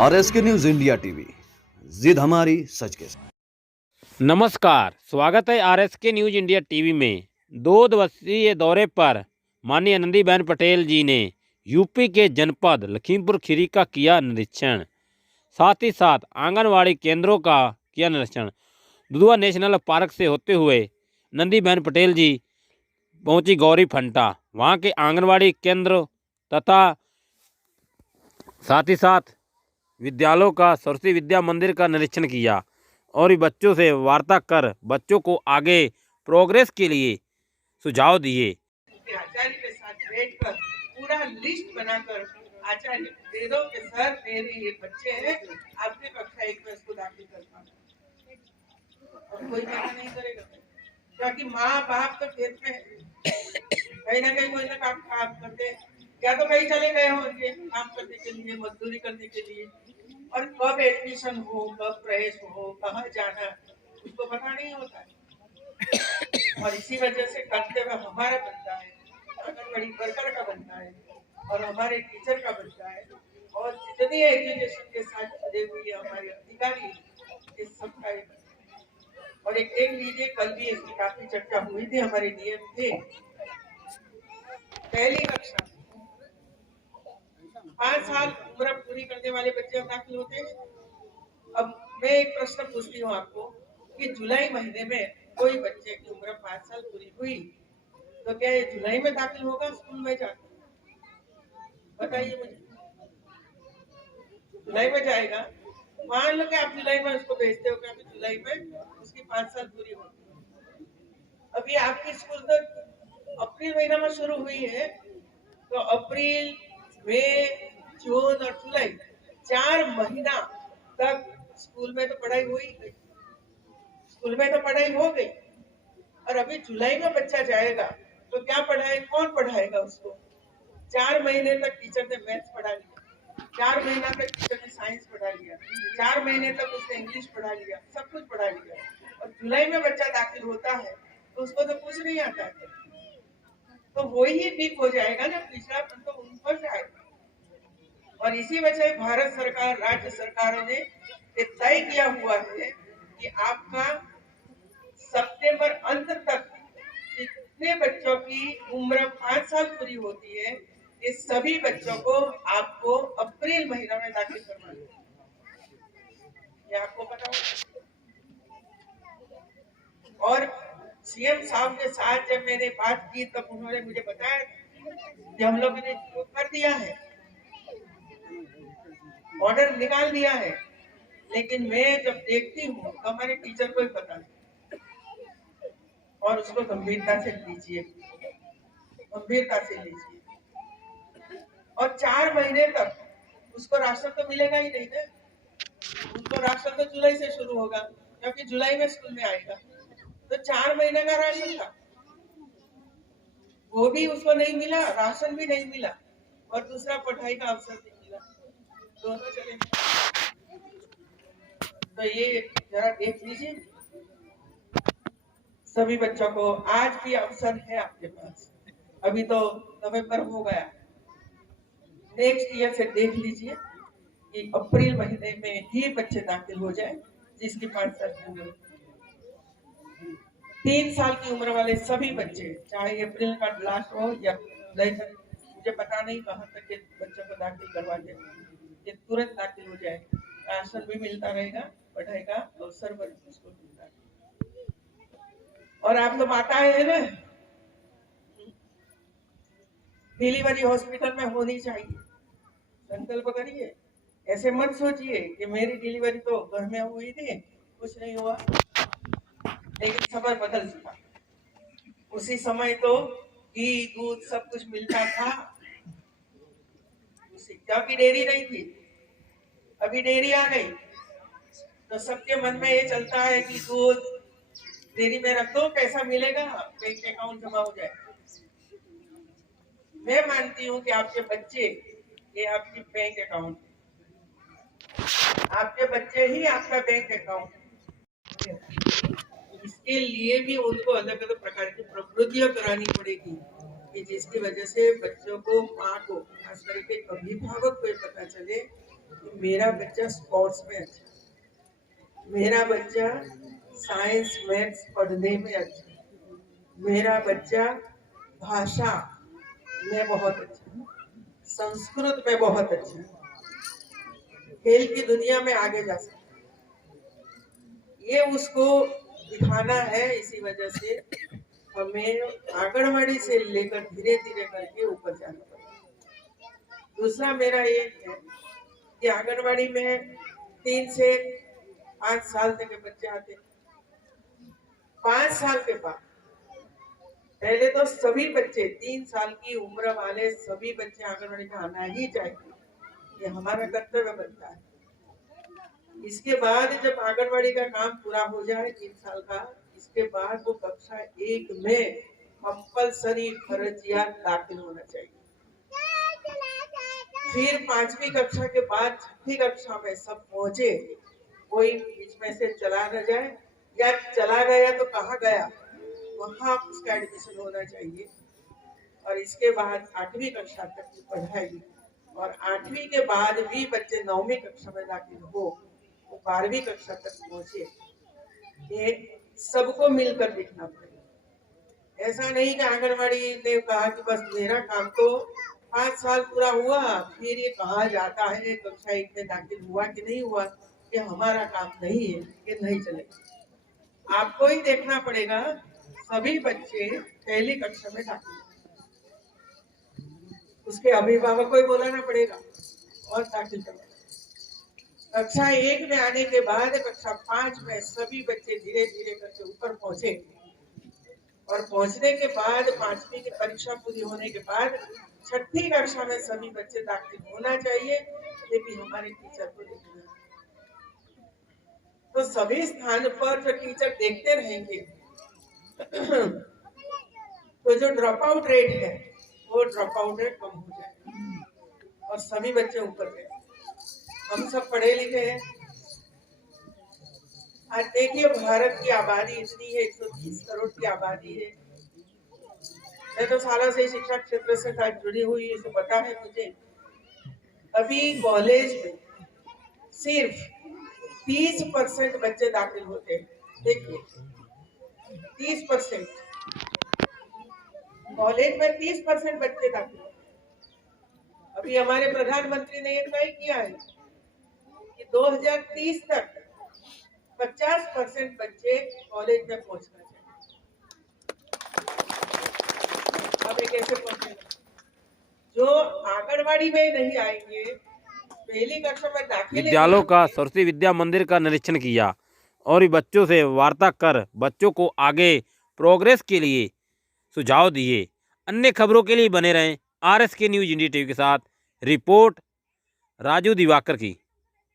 RSK news India TV, जिद हमारी सच के साथ। नमस्कार, स्वागत है RSK न्यूज इंडिया टीवी में। 2 दिवसीय दौरे पर माननीय आनंदीबेन पटेल जी ने यूपी के जनपद लखीमपुर खीरी का किया निरीक्षण, साथ ही साथ आंगनवाड़ी केंद्रों का किया निरीक्षण। दुधवा नेशनल पार्क से होते हुए आनंदीबेन पटेल जी पहुंची गौरी फंटा, वहां के आंगनवाड़ी केंद्र तथा साथ ही साथ विद्यालयों का सरस्वती विद्या मंदिर का निरीक्षण किया और बच्चों से वार्ता कर बच्चों को आगे प्रोग्रेस के लिए सुझाव दिए। आचार्य के साथ बैठकर पूरा लिस्ट बनाकर आचार्य दे दो कि सर मेरे ये बच्चे हैं, आपकी कक्षा 1 में इसको दाखिल करना। और कोई मना नहीं करेगा क्योंकि माँ बाप तो खेत में कहीं ना कहीं कोई ना काम करते हैं, या तो कहीं चले गए होंगे काम करने के लिए, मजदूरी करने के लिए। और कब एडमिशन हो, कब प्रवेश हो, कहाँ जाना, उसको पता नहीं होता है। और इसी वजह से कर्तव्य हमारा बनता है, आंगनबाड़ी वर्कर का बनता है और हमारे टीचर का बनता है और जितनी एजुकेशन के साथ जुड़े हुए हमारे अधिकारी, इस सब का। और एक देख लीजिए, कल भी इसकी काफी चर्चा हुई थी। हमारे डीएम थे, पहली कक्षा 5 साल उम्र पूरी करने वाले बच्चे दाखिल होते हैं। अब मैं एक प्रश्न पूछती हूँ आपको कि जुलाई महीने में कोई बच्चे की उम्र 5 साल पूरी हुई तो क्या ये जुलाई में दाखिल होगा स्कूल में जाकर? बताइए मुझे। जुलाई में जाएगा? मान लो कि आप जुलाई में उसको भेजते हो, क्या जुलाई में उसकी 5 साल पूरी होगी। अभी आपकी स्कूल तो अप्रैल महीना में शुरू हुई है, तो अप्रैल, मई, जून और जुलाई 4 महीना तक स्कूल में तो पढ़ाई हो ही गई, स्कूल में तो पढ़ाई हो गई। और अभी जुलाई में बच्चा जाएगा तो क्या पढ़ाए, कौन पढ़ाएगा उसको? 4 महीने तक टीचर ने मैथ्स पढ़ा लिया, 4 महीना तक टीचर ने साइंस पढ़ा लिया, 4 महीने तक उसने इंग्लिश पढ़ा लिया, सब कुछ पढ़ा लिया। और जुलाई में बच्चा दाखिल होता है तो उसको तो कुछ नहीं आता है, तो वही वीक हो जाएगा ना, पिछड़ा तो उन पर जाएगा। और इसी वजह भारत सरकार, राज्य सरकारों ने तय किया हुआ है कि आपका सितंबर अंत तक जितने बच्चों की उम्र 5 साल पूरी होती है, ये सभी बच्चों को आपको अप्रैल महीना में दाखिल करना है। ये आपको पता हो। और सीएम साहब के साथ जब मैंने बात की तब उन्होंने मुझे बताया कि हम लोगों ने कर दिया है, ऑर्डर निकाल दिया है, लेकिन मैं जब देखती हूँ तो हमारे टीचर को ही पता नहीं। और उसको गंभीरता से लीजिए, गंभीरता से लीजिए। और 4 महीने तक उसको राशन तो मिलेगा ही नहीं ना, उसको राशन तो जुलाई से शुरू होगा क्योंकि जुलाई में स्कूल में आएगा, तो 4 महीने का राशन था वो भी उसको नहीं मिला, राशन भी नहीं मिला और दूसरा पढ़ाई का अवसर नहीं मिला, दोनों चले। तो ये जरा देख लीजिए, सभी बच्चों को आज भी अवसर है आपके पास। अभी तो नवंबर हो गया, नेक्स्ट ईयर से देख लीजिए कि अप्रैल महीने में ही बच्चे दाखिल हो जाए जिसकी 5 साल की उम्र। 3 साल की उम्र वाले सभी बच्चे, चाहे अप्रैल का लास्ट हो या जुलाई तक, मुझे पता नहीं कहाँ तक के बच्चों को दाखिल करवा दे, ये तुरंत दाखिल हो जाए। राशन भी मिलता रहेगा, पढ़ाई का अवसर उसको मिलता है। और आप तो माताएं हैं ना, डिलीवरी हॉस्पिटल में होनी चाहिए, संकल्प करिए। ऐसे मत सोचिए कि मेरी डिलीवरी तो घर में हुई थी, कुछ नहीं हुआ, लेकिन समय बदल चुका। उसी समय तो घी दूध सब कुछ मिलता था, क्योंकि डेयरी नहीं थी। अभी डेयरी आ गई तो सबके मन में ये चलता है कि दूध डेयरी में रख दो, पैसा मिलेगा, बैंक अकाउंट जमा हो जाए। मैं मानती हूँ कि आपके बच्चे ये आपकी बैंक अकाउंट, आपके बच्चे ही आपका बैंक अकाउंट। इसके लिए भी उनको अलग अलग प्रकार की प्रवृत्तियां करानी पड़ेगी, कि जिसकी वजह से बच्चों को, माँ को, खास करके अभिभावक को ये पता चले कि मेरा बच्चा स्पोर्ट्स में अच्छा है, मेरा बच्चा साइंस मैथ्स पढ़ने में अच्छा है, मेरा बच्चा भाषा में बहुत अच्छा है, संस्कृत में बहुत अच्छा है, खेल की दुनिया में आगे जा सकता है। ये उसको दिखाना है। इसी वजह से हमें आंगनवाड़ी से लेकर धीरे धीरे करके ऊपर जाना पड़ेगा। दूसरा मेरा ये है कि आंगनवाड़ी में 3 से 5 साल तक के बच्चे आते हैं। 5 साल के बाद पहले तो सभी बच्चे 3 साल की उम्र वाले सभी बच्चे आंगनवाड़ी में आना ही चाहिए, ये हमारा कर्तव्य बनता है। इसके बाद जब आंगनवाड़ी का काम पूरा हो जाए 3 साल का, इसके बाद वो कक्षा 1 में कंपलसरी फर्जियात दाखिल होना चाहिए। फिर 5वीं कक्षा के बाद 6ठी कक्षा में सब पहुंचे, कोई बीच में से चला न जाए, या चला गया तो कहाँ गया, वहां उसका एडमिशन होना चाहिए। और इसके बाद 8वीं कक्षा तक की पढ़ाई, और 8वीं के बाद भी बच्चे 9वीं कक्षा में दाखिल हो, वो 12वीं कक्षा तक पहुंचे। ये सबको मिलकर देखना पड़ेगा। ऐसा नहीं कि आंगनवाड़ी ने कहा कि बस मेरा काम तो 5 साल पूरा हुआ, फिर ये कहा जाता है कक्षा 1 में दाखिल हुआ कि नहीं हुआ, ये हमारा काम नहीं है, ये नहीं चलेगा। आपको ही देखना पड़ेगा सभी बच्चे पहली कक्षा में दाखिल, उसके अभिभावक को ही बुलाना पड़ेगा और दाखिल करना। कक्षा 1 में आने के बाद कक्षा 5 में सभी बच्चे धीरे धीरे करके ऊपर पहुंचे, और पहुंचने के बाद 5वीं की परीक्षा पूरी होने के बाद 6ठी कक्षा में सभी बच्चे दाखिल होना चाहिए। ये भी हमारे टीचर को देखना है। तो सभी स्थान पर जो टीचर देखते रहेंगे तो जो ड्रॉप आउट रेट है वो ड्रॉप आउट रेट कम हो जाएगा और सभी बच्चे ऊपर जाएंगे। हम सब पढ़े लिखे हैं। आज देखिए भारत की आबादी इतनी है, 130 करोड़ की आबादी है। मैं तो सालों से शिक्षा क्षेत्र से साथ जुड़ी हुई, इसे पता है मुझे। अभी कॉलेज में सिर्फ 30% बच्चे दाखिल होते हैं। देखिए 30%, कॉलेज में 30% बच्चे दाखिल होते हैं। अभी हमारे प्रधानमंत्री ने ये तय किया है कि 2030 तक 50% बच्चे कॉलेज में पहुंचना चाहिए। अब ये कैसे पहुंचेगा? जो आंगनवाड़ी में नहीं आएंगे, पहली कक्षा में दाखिले विद्यालयों का सरस्वती विद्या मंदिर का निरीक्षण किया और बच्चों से वार्ता कर बच्चों को आगे प्रोग्रेस के लिए सुझाव दिए। अन्य खबरों के लिए बने रहें RSK न्यूज़ इंडिया टीवी के साथ। रिपोर्ट राजू दिवाकर की।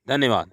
धन्यवाद।